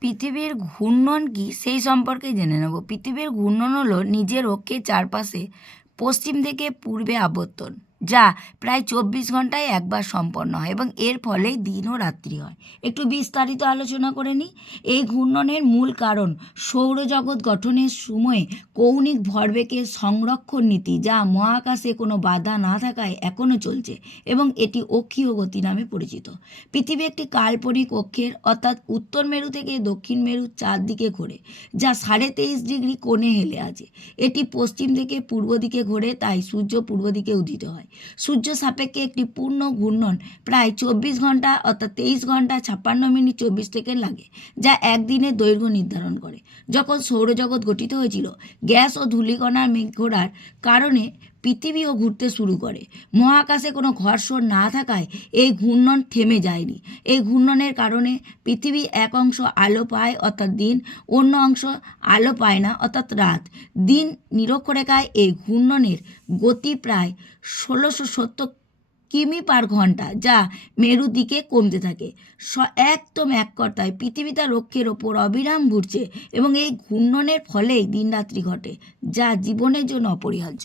পৃথিবীর ঘূর্ণন কি সেই সম্পর্কে জেনে নেব। পৃথিবীর ঘূর্ণন হলো নিজের অক্ষের চারপাশে পশ্চিম থেকে পূর্বে আবর্তন। যা প্রায় চব্বিশ ঘন্টায় একবার সম্পন্ন হয় এবং এর ফলেই দিন ও রাত্রি হয়। একটু বিস্তারিত আলোচনা করে নিই। এই ঘূর্ণনের মূল কারণ সৌরজগৎ গঠনের সময়ে কৌণিক ভরবেগের সংরক্ষণ নীতি যা মহাকাশে কোনো বাধা না থাকায় এখনও চলছে এবং এটি অক্ষীয় গতি নামে পরিচিত। পৃথিবী একটি কাল্পনিক অক্ষের অর্থাৎ উত্তর মেরু থেকে দক্ষিণ মেরুর চারদিকে ঘোরে, যা সাড়ে তেইশ ডিগ্রি কোণে হেলে আছে। এটি পশ্চিম থেকে পূর্ব দিকে ঘোরে, তাই সূর্য পূর্ব দিকে উদিত হয়। সূর্য সাপেক্ষে একটি পূর্ণ ঘূর্ণন, প্রায় চব্বিশ ঘণ্টা অর্থাৎ তেইশ ঘণ্টা ছাপ্পান্ন মিনিট চব্বিশ সেকেন্ড লাগে, যা একদিনের দৈর্ঘ্য নির্ধারণ করে। যখন সৌরজগৎ গঠিত হয়েছিল, গ্যাস ও ধূলিকণার মেঘ ঘোরার কারণে পৃথিবীও ঘুরতে শুরু করে। মহাকাশে কোনো ঘর্ষণ না থাকায় এই ঘূর্ণন থেমে যায়নি। এই ঘূর্ণনের কারণে পৃথিবী এক অংশ আলো পায় অর্থাৎ দিন, অন্য অংশ আলো পায় না অর্থাৎ রাত। দিন নিরক্ষরেখায় এই ঘূর্ণনের গতি প্রায় ষোলোশো সত্তর কিমি পার ঘণ্টা, যা মেরু দিকে কমতে থাকে। স, একদম এক কথায় পৃথিবী তার অক্ষের ওপর অবিরাম ঘুরছে এবং এই ঘূর্ণনের ফলেই দিনরাত্রি ঘটে, যা জীবনের জন্য অপরিহার্য।